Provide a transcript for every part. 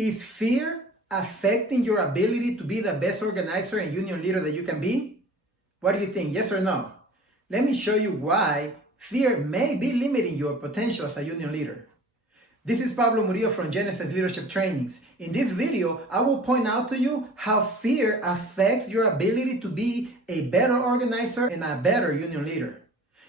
Is fear affecting your ability to be the best organizer and union leader that you can be? What do you think? Yes or no? Let me show you why fear may be limiting your potential as a union leader. This is Pablo Murillo from Genesis Leadership Trainings. In this video, I will point out to you how fear affects your ability to be a better organizer and a better union leader.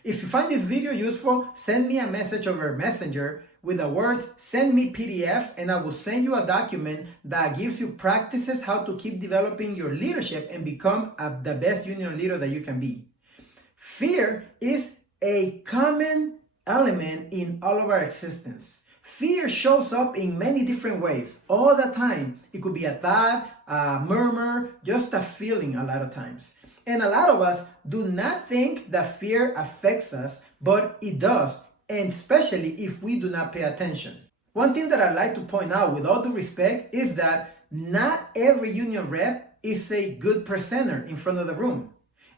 If you find this video useful, send me a message over Messenger with the words "send me PDF" and I will send you a document that gives you practices how to keep developing your leadership and become the best union leader that you can be. Fear is a common element in all of our existence. Fear shows up in many different ways all the time. It could be a thought, a murmur, just a feeling a lot of times. And a lot of us do not think that fear affects us, but it does, and especially if we do not pay attention. One thing that I'd like to point out with all due respect is that not every union rep is a good presenter in front of the room.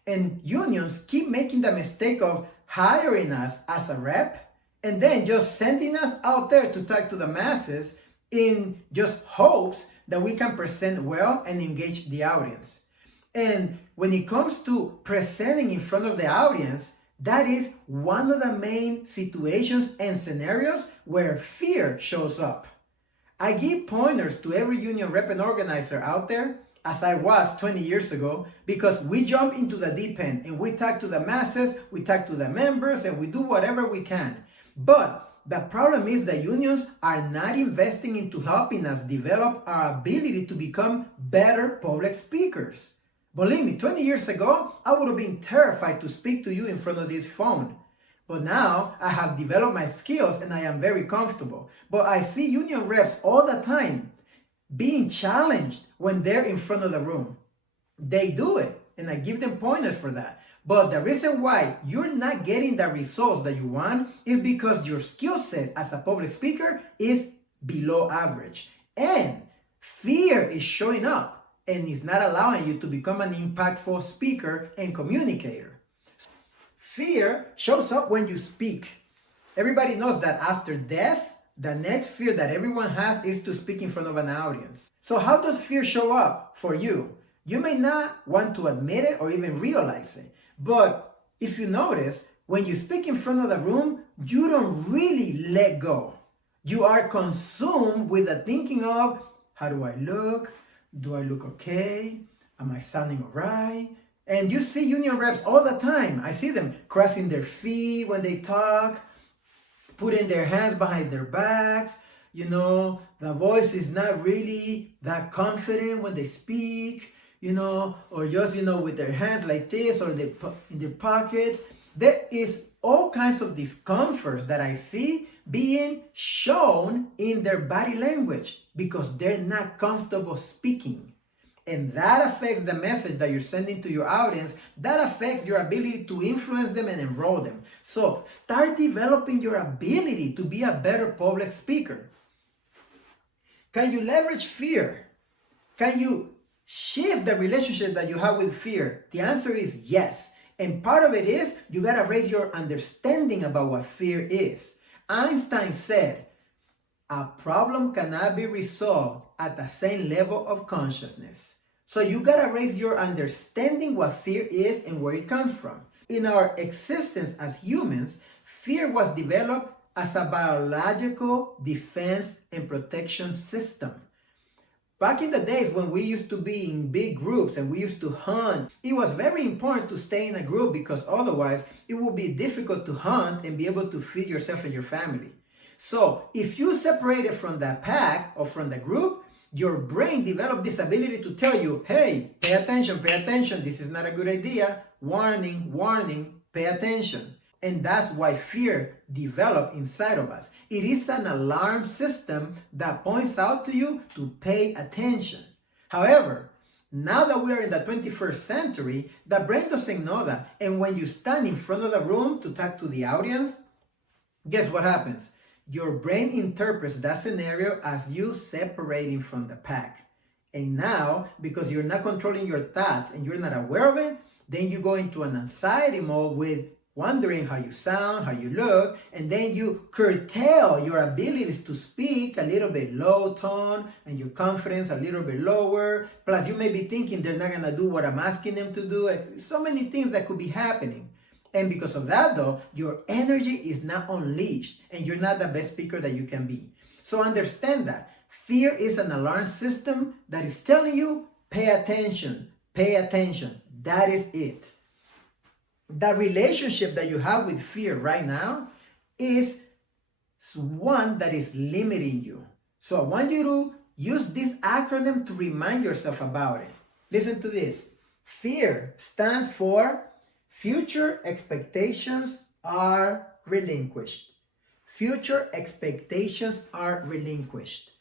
And unions keep making the mistake of hiring us as a rep and then just sending us out there to talk to the masses in just hopes that we can present well and engage the audience. And when it comes to presenting in front of the audience, that is one of the main situations and scenarios where fear shows up. I give pointers to every union rep and organizer out there, as I was 20 years ago, because we jump into the deep end and we talk to the masses, we talk to the members, and we do whatever we can. But the problem is that unions are not investing into helping us develop our ability to become better public speakers. Believe me, 20 years ago, I would have been terrified to speak to you in front of this phone. But now I have developed my skills and I am very comfortable. But I see union reps all the time being challenged when they're in front of the room. They do it, and I give them pointers for that. But the reason why you're not getting the results that you want is because your skill set as a public speaker is below average. And fear is showing up and is not allowing you to become an impactful speaker and communicator. Fear shows up when you speak. Everybody knows that after death, the next fear that everyone has is to speak in front of an audience. So how does fear show up for you? You may not want to admit it or even realize it. But if you notice, when you speak in front of the room, you don't really let go. You are consumed with the thinking of, how do I look? Do I look okay? Am I sounding all right? And you see union reps all the time. I see them crossing their feet when they talk, putting their hands behind their backs. You know, the voice is not really that confident when they speak, you know, or just, you know, with their hands like this or in their pockets. There is all kinds of discomforts that I see being shown in their body language because they're not comfortable speaking. And that affects the message that you're sending to your audience. That affects your ability to influence them and enroll them. So start developing your ability to be a better public speaker. Can you leverage fear? Can you shift the relationship that you have with fear? The answer is yes. And part of it is you got to raise your understanding about what fear is. Einstein said, a problem cannot be resolved at the same level of consciousness. So you got to raise your understanding what fear is and where it comes from. In our existence as humans, fear was developed as a biological defense and protection system. Back in the days when we used to be in big groups and we used to hunt, it was very important to stay in a group because otherwise it would be difficult to hunt and be able to feed yourself and your family. So if you separated from the pack or from the group, your brain developed this ability to tell you, hey, pay attention, this is not a good idea, warning, warning, pay attention. And that's why fear developed inside of us. It is an alarm system that points out to you to pay attention. However, now that we are in the 21st century, the brain doesn't know that. And when you stand in front of the room to talk to the audience, guess what happens? Your brain interprets that scenario as you separating from the pack. And now, because you're not controlling your thoughts and you're not aware of it, then you go into an anxiety mode with wondering how you sound, how you look, and then you curtail your abilities to speak a little bit low tone and your confidence a little bit lower. Plus, you may be thinking they're not going to do what I'm asking them to do. So many things that could be happening. And because of that, though, your energy is not unleashed and you're not the best speaker that you can be. So understand that. Fear is an alarm system that is telling you, pay attention, pay attention. That is it. The relationship that you have with fear right now is one that is limiting you. So I want you to use this acronym to remind yourself about it. Listen to this. Fear stands for future expectations are relinquished. Future expectations are relinquished.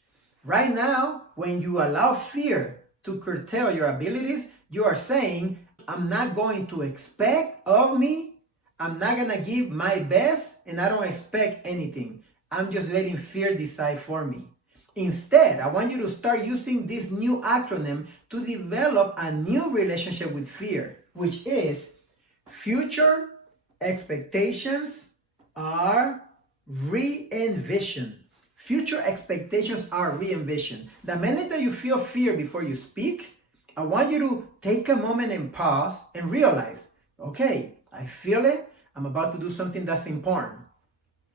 Right now, when you allow fear to curtail your abilities, you are saying, I'm not going to expect of me, I'm not going to give my best, and I don't expect anything. I'm just letting fear decide for me. Instead, I want you to start using this new acronym to develop a new relationship with fear, which is future expectations are re-envisioned. Future expectations are re-envisioned. The minute that you feel fear before you speak, I want you to take a moment and pause and realize, okay, I feel it. I'm about to do something that's important.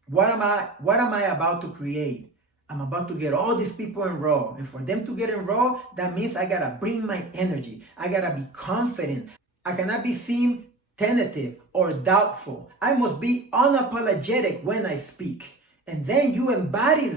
What am I about to create? I'm about to get all these people enrolled. And for them to get enrolled, that means I got to bring my energy. I got to be confident. I cannot be seen tentative or doubtful. I must be unapologetic when I speak. And then you embody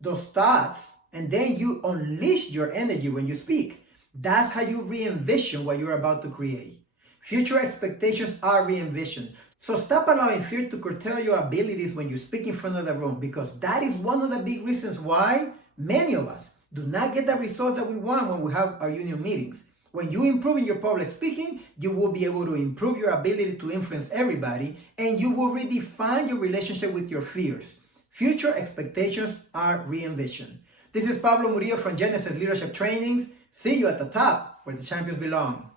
those thoughts, and then you unleash your energy when you speak. That's how you re-envision what you're about to create. Future expectations are re-envisioned. So stop allowing fear to curtail your abilities when you speak in front of the room, because that is one of the big reasons why many of us do not get the results that we want when we have our union meetings. When you improve in your public speaking, you will be able to improve your ability to influence everybody, and you will redefine your relationship with your fears. Future expectations are re-envisioned. This is Pablo Murillo from Genesis Leadership Trainings. See you at the top where the champions belong.